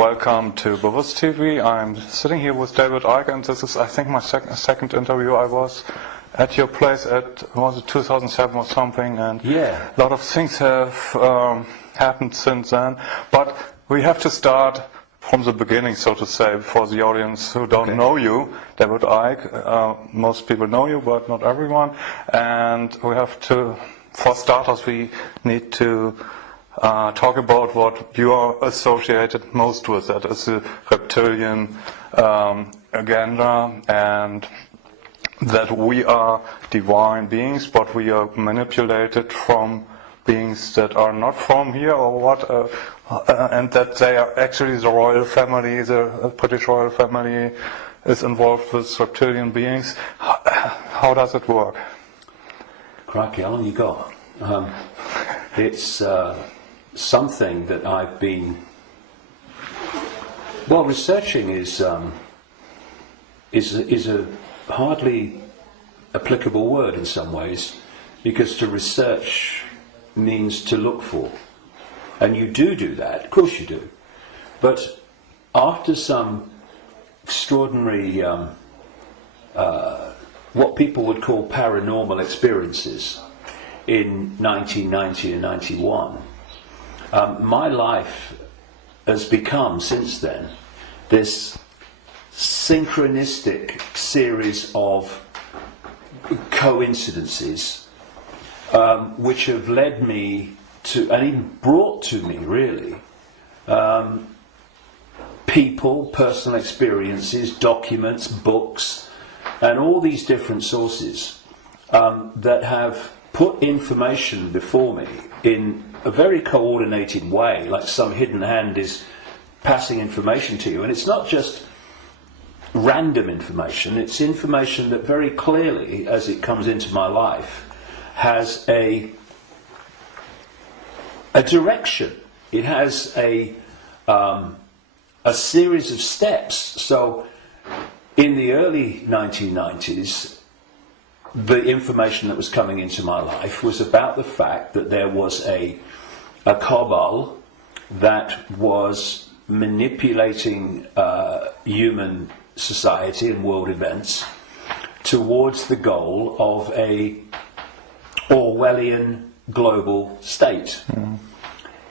welcome to Bewusst TV. I'm sitting here with David Icke, and this is, I think, my second interview. I was at your place was it 2007 or something, and yeah, a lot of things have happened since then. But we have to start from the beginning, so to say, for the audience who don't know you. David Icke, most people know you, but not everyone. And we have to, for starters, we need to talk about what you are associated most with. That is the reptilian agenda, and that we are divine beings, but we are manipulated from beings that are not from here, or what, and that they are actually the royal family, the British royal family is involved with reptilian beings. How does it work? Crikey, how long you got? It's something that I've been researching is a hardly applicable word in some ways, because to research means to look for, and you do that, of course you do, but after some extraordinary what people would call paranormal experiences in 1990 and 91, my life has become, since then, this synchronistic series of coincidences which have led me to, and even brought to me, really, people, personal experiences, documents, books, and all these different sources that have put information before me in a very coordinated way, like some hidden hand is passing information to you. And it's not just random information, it's information that very clearly, as it comes into my life, has a direction. It has a series of steps. So in the early 1990s, the information that was coming into my life was about the fact that there was a cabal that was manipulating human society and world events towards the goal of a Orwellian global state,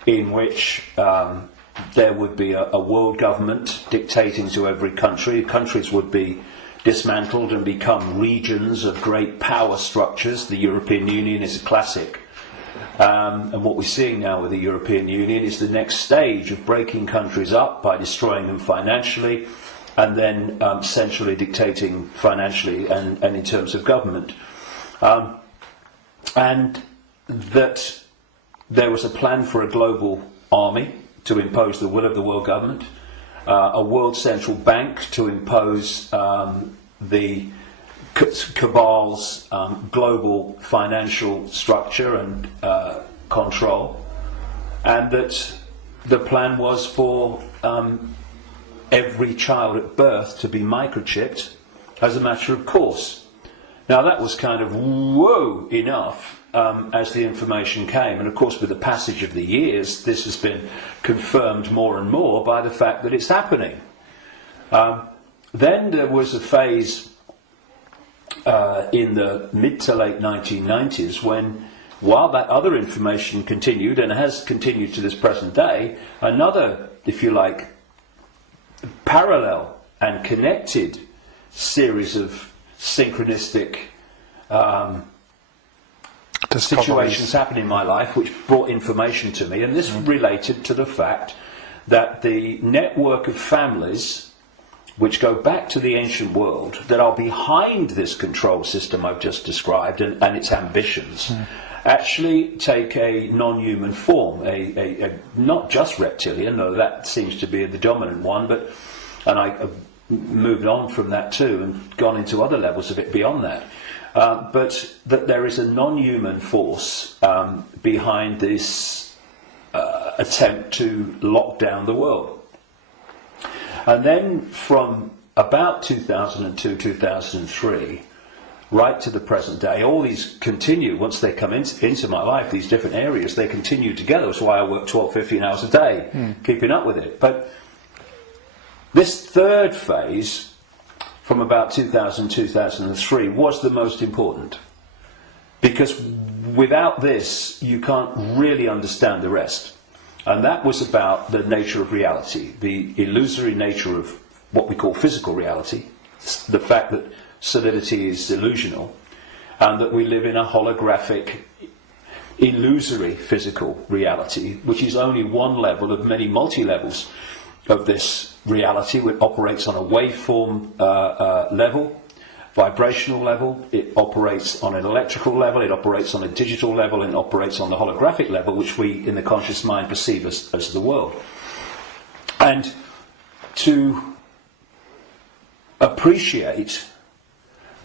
in which there would be a world government dictating to every country. Countries would be dismantled and become regions of great power structures. The European Union is a classic. And what we're seeing now with the European Union is the next stage of breaking countries up by destroying them financially, and then centrally dictating financially and in terms of government. And that there was a plan for a global army to impose the will of the world government, a world central bank to impose the cabal's global financial structure and control, and that the plan was for every child at birth to be microchipped as a matter of course. Now that was kind of whoa enough as the information came, and of course with the passage of the years this has been confirmed more and more by the fact that it's happening. Then there was a phase in the mid to late 1990s when, while that other information continued, and has continued to this present day, another, if you like, parallel and connected series of synchronistic situations happened in my life which brought information to me, and this related to the fact that the network of families which go back to the ancient world that are behind this control system I've just described and its ambitions actually take a non-human form, a not just reptilian, though that seems to be the dominant one, and I've moved on from that too and gone into other levels of it beyond that. But that there is a non-human force behind this attempt to lock down the world. And then from about 2002, 2003, right to the present day, all these continue. Once they come into my life, these different areas, they continue together. That's why I work 12, 15 hours a day, keeping up with it. But This third phase, from about 2000-2003, was the most important. Because without this, you can't really understand the rest. And that was about the nature of reality, the illusory nature of what we call physical reality, the fact that solidity is illusional, and that we live in a holographic, illusory physical reality, which is only one level of many multi-levels of this reality, which operates on a waveform level, vibrational level, it operates on an electrical level, it operates on a digital level, and it operates on the holographic level, which we in the conscious mind perceive as the world. And to appreciate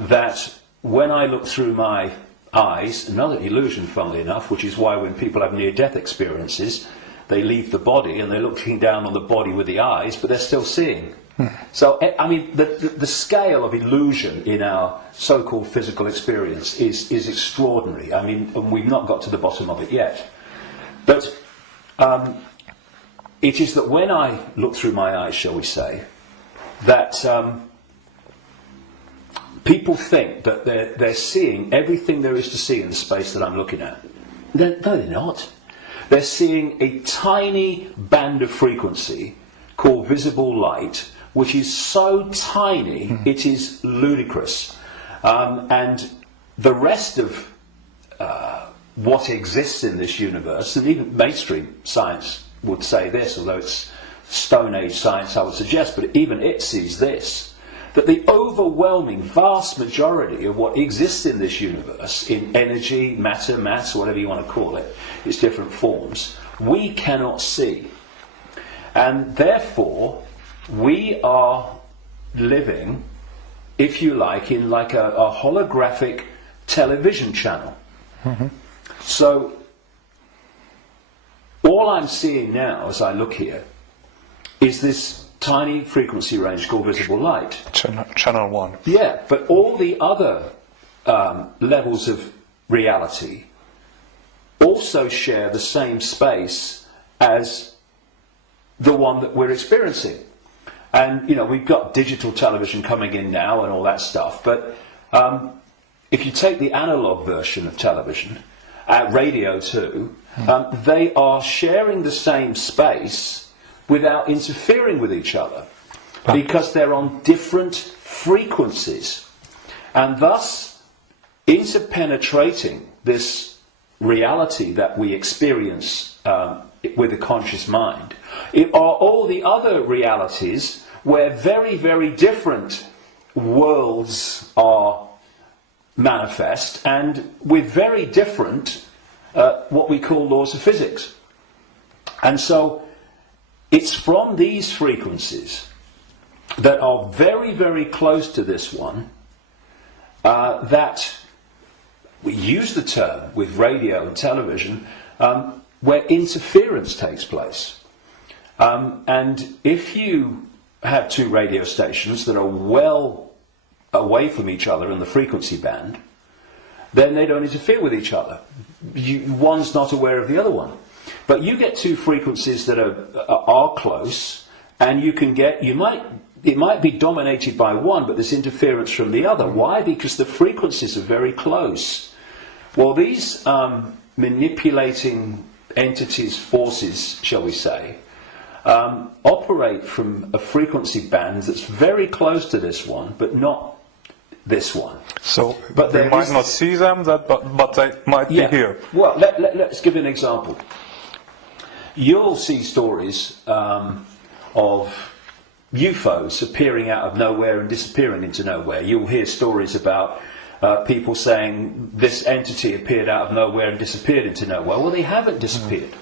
that when I look through my eyes, another illusion, funnily enough, which is why when people have near-death experiences, they leave the body and they're looking down on the body with the eyes, but they're still seeing. So, I mean, the scale of illusion in our so-called physical experience is extraordinary. I mean, and we've not got to the bottom of it yet. But it is that when I look through my eyes, shall we say, that people think that they're seeing everything there is to see in the space that I'm looking at. No, they're not. They're seeing a tiny band of frequency called visible light, which is so tiny it is ludicrous. And the rest of what exists in this universe, and even mainstream science would say this, although it's Stone Age science I would suggest, but even it sees this, that the overwhelming vast majority of what exists in this universe, in energy, matter, mass, whatever you want to call it, its different forms, we cannot see. And therefore, we are living, if you like, in like a holographic television channel. So, all I'm seeing now as I look here is this tiny frequency range called visible light. Channel 1. Yeah, but all the other levels of reality also share the same space as the one that we're experiencing. And, you know, we've got digital television coming in now and all that stuff, but if you take the analog version of television, radio too, they are sharing the same space without interfering with each other, because they're on different frequencies. And thus, interpenetrating this reality that we experience with a conscious mind, it are all the other realities where very, very different worlds are manifest, and with very different what we call laws of physics. And so it's from these frequencies that are very, very close to this one that we use the term with radio and television where interference takes place. And if you have two radio stations that are well away from each other in the frequency band, then they don't interfere with each other. One's not aware of the other one. But you get two frequencies that are close, and it might be dominated by one, but there's interference from the other. Why? Because the frequencies are very close. Well, these manipulating entities, forces, shall we say, operate from a frequency band that's very close to this one, but not this one. So but we might not see them, but they might be here. Well, let's give an example. You'll see stories of UFOs appearing out of nowhere and disappearing into nowhere. You'll hear stories about people saying this entity appeared out of nowhere and disappeared into nowhere. Well, they haven't disappeared.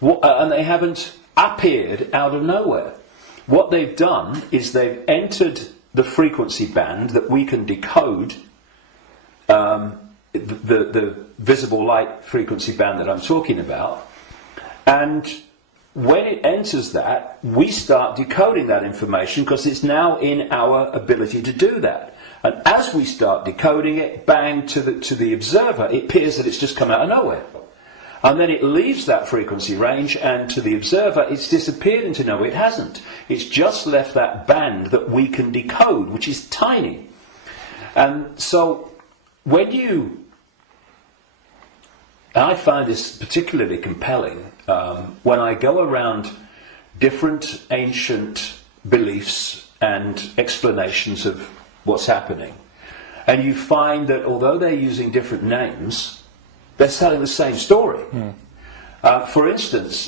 And they haven't appeared out of nowhere. What they've done is they've entered the frequency band that we can decode, the visible light frequency band that I'm talking about. And when it enters that, we start decoding that information because it's now in our ability to do that. And as we start decoding it, bang, to the observer, it appears that it's just come out of nowhere. And then it leaves that frequency range, and to the observer it's disappeared into no, it hasn't. It's just left that band that we can decode, which is tiny. And so when I find this particularly compelling when I go around different ancient beliefs and explanations of what's happening, and you find that although they're using different names, they're telling the same story. For instance,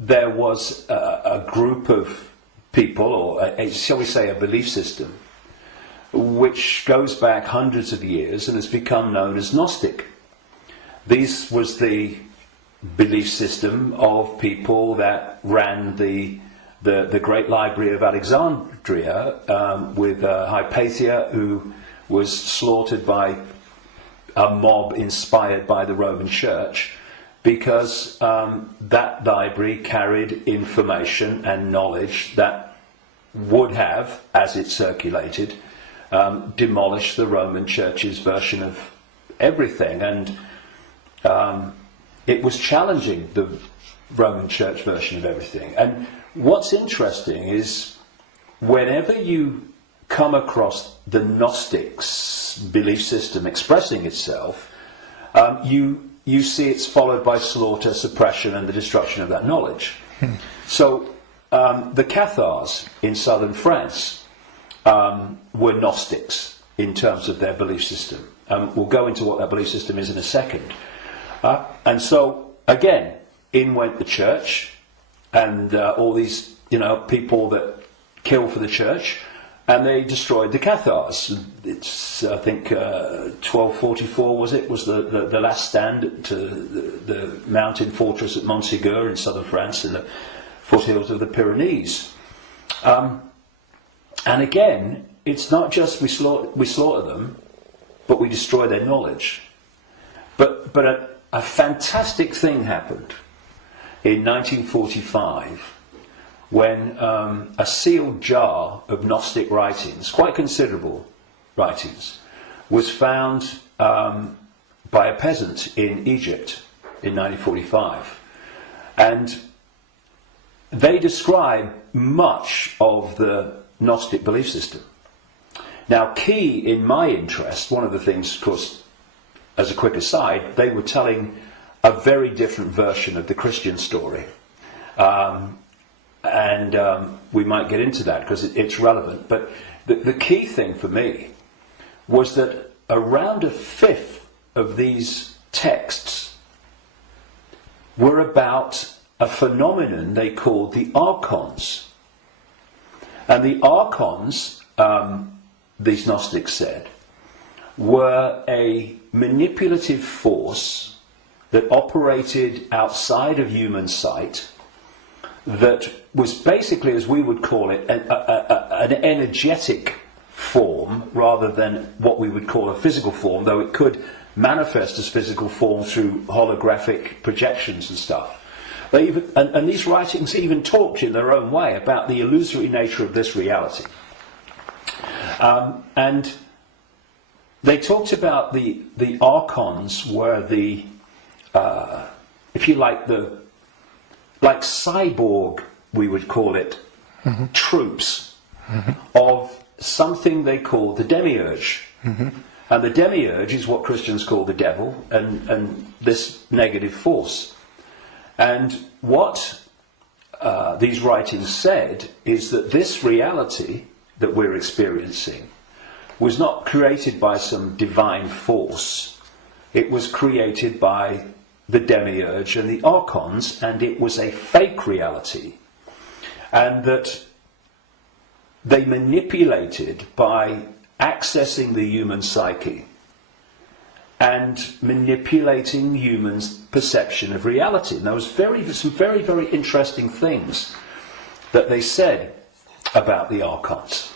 there was a group of people, or shall we say a belief system, which goes back hundreds of years and has become known as Gnostic. This was the belief system of people that ran the great library of Alexandria, with Hypatia, who was slaughtered by a mob inspired by the Roman Church, because that library carried information and knowledge that would have, as it circulated, demolished the Roman Church's version of everything. And it was challenging the Roman Church version of everything. And what's interesting is whenever you come across the Gnostics' belief system expressing itself, you see it's followed by slaughter, suppression, and the destruction of that knowledge. So the Cathars in southern France were Gnostics in terms of their belief system. We'll go into what that belief system is in a second. And so, again, in went the church, and all these, people that kill for the church, and they destroyed the Cathars. It's, I think, 1244 was the last stand to the mountain fortress at Montségur in southern France, in the foothills of the Pyrenees. And again, it's not just we slaughter them, but we destroy their knowledge. But a fantastic thing happened in 1945 when a sealed jar of Gnostic writings, quite considerable writings, was found by a peasant in Egypt in 1945. And they describe much of the Gnostic belief system. Now, key in my interest, one of the things, of course, as a quick aside, they were telling a very different version of the Christian story. And we might get into that because it's relevant. But the key thing for me was that around a fifth of these texts were about a phenomenon they called the archons. And the archons, these Gnostics said, were a manipulative force that operated outside of human sight, that was basically, as we would call it, an energetic form rather than what we would call a physical form, though it could manifest as physical form through holographic projections and stuff. And these writings even talked in their own way about the illusory nature of this reality. And they talked about the archons were the, if you like, like cyborg, we would call it, troops of something they call the demiurge. And the demiurge is what Christians call the devil, and this negative force. And what these writings said is that this reality that we're experiencing was not created by some divine force. It was created by the demiurge and the archons, and it was a fake reality. And that they manipulated by accessing the human psyche and manipulating humans' perception of reality. And there was some very, very interesting things that they said about the archons.